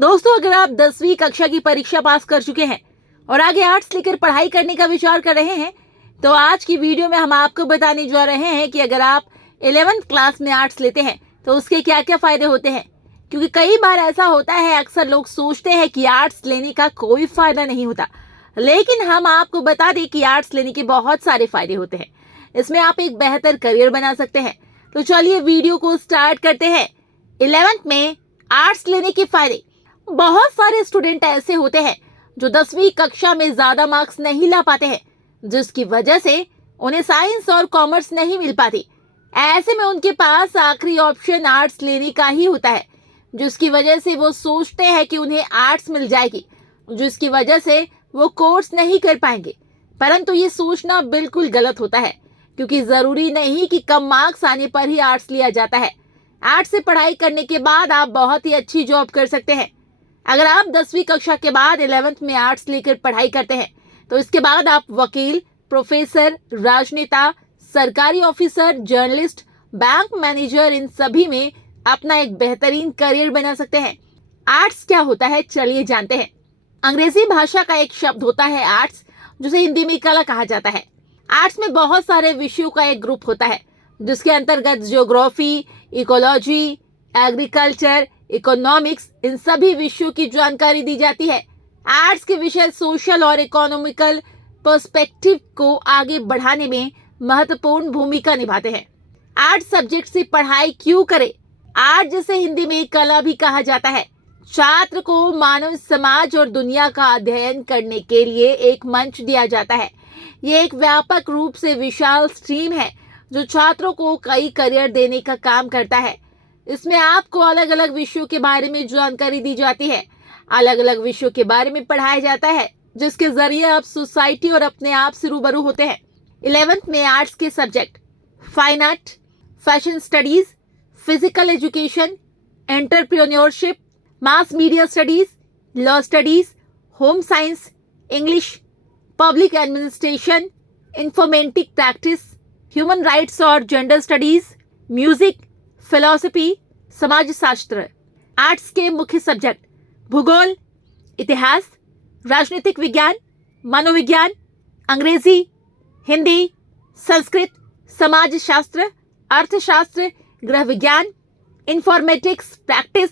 दोस्तों, अगर आप 10वीं कक्षा की परीक्षा पास कर चुके हैं और आगे आर्ट्स लेकर पढ़ाई करने का विचार कर रहे हैं, तो आज की वीडियो में हम आपको बताने जा रहे हैं कि अगर आप 11th क्लास में आर्ट्स लेते हैं तो उसके क्या क्या फायदे होते हैं। क्योंकि कई बार ऐसा होता है, अक्सर लोग सोचते हैं कि आर्ट्स लेने का कोई फायदा नहीं होता, लेकिन हम आपको बता दें कि आर्ट्स लेने के बहुत सारे फायदे होते हैं। इसमें आप एक बेहतर करियर बना सकते हैं। तो चलिए वीडियो को स्टार्ट करते हैं। 11th में आर्ट्स लेने के फायदे। बहुत सारे स्टूडेंट ऐसे होते हैं जो 10वीं कक्षा में ज्यादा मार्क्स नहीं ला पाते हैं, जिसकी वजह से उन्हें साइंस और कॉमर्स नहीं मिल पाती। ऐसे में उनके पास आखिरी ऑप्शन आर्ट्स लेने का ही होता है, जिसकी वजह से वो सोचते हैं कि उन्हें आर्ट्स मिल जाएगी, जिसकी वजह से वो कोर्स नहीं कर पाएंगे। परंतु ये सोचना बिल्कुल गलत होता है, क्योंकि जरूरी नहीं कि कम मार्क्स आने पर ही आर्ट्स लिया जाता है। आर्ट्स से पढ़ाई करने के बाद आप बहुत ही अच्छी जॉब कर सकते हैं। अगर आप 10वीं कक्षा के बाद 11th में आर्ट्स लेकर पढ़ाई करते हैं तो इसके बाद आप वकील, प्रोफेसर, राजनेता, सरकारी ऑफिसर, जर्नलिस्ट, बैंक मैनेजर, इन सभी में अपना एक बेहतरीन करियर बना सकते हैं। आर्ट्स क्या होता है, चलिए जानते हैं। अंग्रेजी भाषा का एक शब्द होता है आर्ट्स, जिसे हिंदी में कला कहा जाता है। आर्ट्स में बहुत सारे विषयों का एक ग्रुप होता है, जिसके अंतर्गत ज्योग्राफी, इकोलॉजी, एग्रीकल्चर, इकोनॉमिक्स, इन सभी विषयों की जानकारी दी जाती है। आर्ट्स के विषय सोशल और इकोनॉमिकल पर्सपेक्टिव को आगे बढ़ाने में महत्वपूर्ण भूमिका निभाते हैं। आर्ट्स सब्जेक्ट से पढ़ाई क्यों करें? आर्ट, जिसे हिंदी में कला भी कहा जाता है, छात्र को मानव समाज और दुनिया का अध्ययन करने के लिए एक मंच दिया जाता है। ये एक व्यापक रूप से विशाल स्ट्रीम है जो छात्रों को कई करियर देने का काम करता है। इसमें आपको अलग अलग विषयों के बारे में जानकारी दी जाती है, अलग अलग विषयों के बारे में पढ़ाया जाता है, जिसके जरिए आप सोसाइटी और अपने आप से रूबरू होते हैं। 11th में आर्ट्स के subject fine art, fashion studies, physical education, entrepreneurship, mass media studies, law studies, home science, English, public administration, informatic practice, human rights और जेंडर स्टडीज, म्यूजिक, फिलॉसफी, समाज शास्त्र। आर्ट्स के मुख्य सब्जेक्ट भूगोल, इतिहास, राजनीतिक विज्ञान, मनोविज्ञान, अंग्रेजी, हिंदी, संस्कृत, समाज शास्त्र, अर्थशास्त्र, गृह विज्ञान, informatics practice,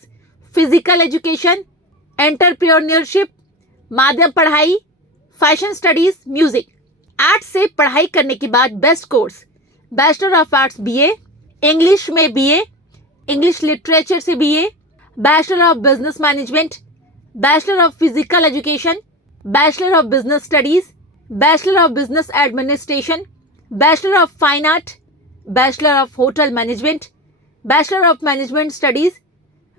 physical education, entrepreneurship, माध्यम पढ़ाई, फैशन स्टडीज, म्यूजिक। आर्ट्स से पढ़ाई करने के बाद best course bachelor of arts BA, English में बीए, इंग्लिश लिटरेचर से BA, bachelor of business management, bachelor of physical education, bachelor of business studies, bachelor of business administration, bachelor of fine art, bachelor of hotel management, bachelor of management studies,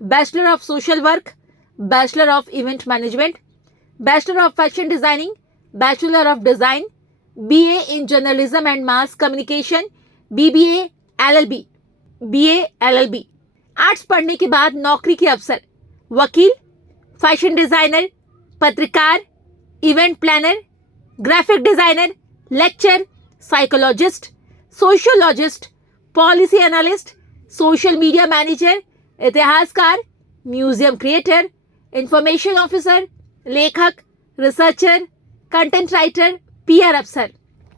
bachelor of social work, bachelor of event management, bachelor of fashion designing, bachelor of design, BA in journalism and mass communication, BBA, LLB, BA, LLB. Arts पढ़ने के बाद नौकरी के अवसर वकील, fashion designer, पत्रकार, event planner, graphic designer, lecture, psychologist, sociologist, policy analyst, social media manager, इतिहासकार, museum creator, information officer, लेखक, रिसर्चर, कंटेंट राइटर, पीआर अफसर।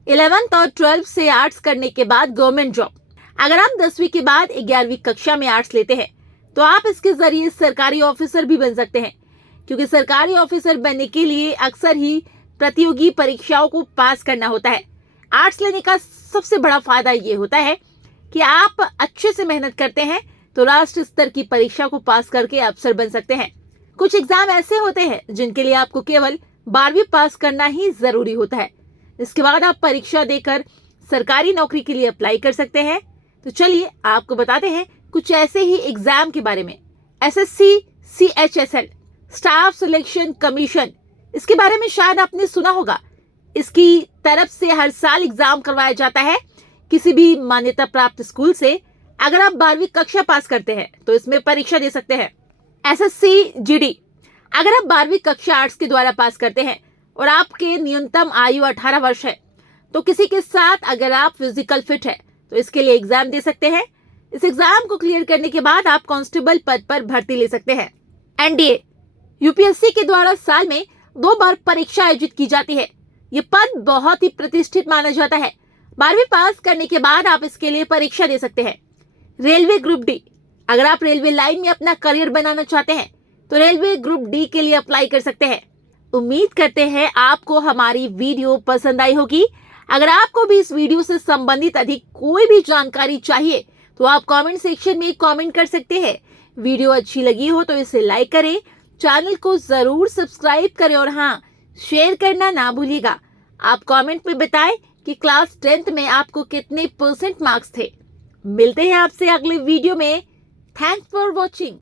11th और 12th से आर्ट्स करने के बाद गवर्नमेंट जॉब। अगर आप 10वीं के बाद 11वीं कक्षा में आर्ट्स लेते हैं तो आप इसके जरिए सरकारी ऑफिसर भी बन सकते हैं, क्योंकि सरकारी ऑफिसर बनने के लिए अक्सर ही प्रतियोगी परीक्षाओं को पास करना होता है। आर्ट्स लेने का सबसे बड़ा फायदा ये होता है कि आप अच्छे से मेहनत करते हैं तो राष्ट्र स्तर की परीक्षा को पास करके अफसर बन सकते हैं। कुछ एग्जाम ऐसे होते हैं जिनके लिए आपको केवल 12वीं पास करना ही जरूरी होता है। इसके बाद आप परीक्षा देकर सरकारी नौकरी के लिए अप्लाई कर सकते हैं। तो चलिए आपको बताते हैं कुछ ऐसे ही एग्जाम के बारे में। SSC CHSL, staff selection commission, इसके बारे में शायद आपने सुना होगा। इसकी तरफ से हर साल एग्जाम करवाया जाता है किसी भी मान्यता प्राप्त स्कूल से। अगर आप 12वीं कक्षा पास करते हैं तो इसमें परीक्षा दे सकते हैं। एसएससी जीडी, अगर आप 12वीं कक्षा आर्ट्स के द्वारा पास करते हैं और आपके न्यूनतम आयु 18 वर्ष है तो किसी के साथ अगर आप फिजिकल फिट है तो इसके लिए एग्जाम दे सकते हैं। इस एग्जाम को क्लियर करने के बाद आप कांस्टेबल पद पर भर्ती ले सकते हैं। एनडीए, यूपीएससी के द्वारा साल में 2 बार परीक्षा आयोजित की जाती है। ये पद बहुत ही प्रतिष्ठित माना जाता है। 12वीं पास करने के बाद आप इसके लिए परीक्षा दे सकते हैं। रेलवे ग्रुप डी, अगर आप रेलवे लाइन में अपना करियर बनाना चाहते हैं तो रेलवे ग्रुप डी के लिए अप्लाई कर सकते हैं। उम्मीद करते हैं आपको हमारी वीडियो पसंद आई होगी। अगर आपको भी इस वीडियो से संबंधित अधिक कोई भी जानकारी चाहिए तो आप कमेंट सेक्शन में कमेंट कर सकते हैं। वीडियो अच्छी लगी हो तो इसे लाइक करें, चैनल को जरूर सब्सक्राइब करें और हाँ, शेयर करना ना भूलिएगा। आप कमेंट में बताएं कि क्लास 10th में आपको कितने % मार्क्स थे। मिलते हैं आपसे अगले वीडियो में। Thanks for watching.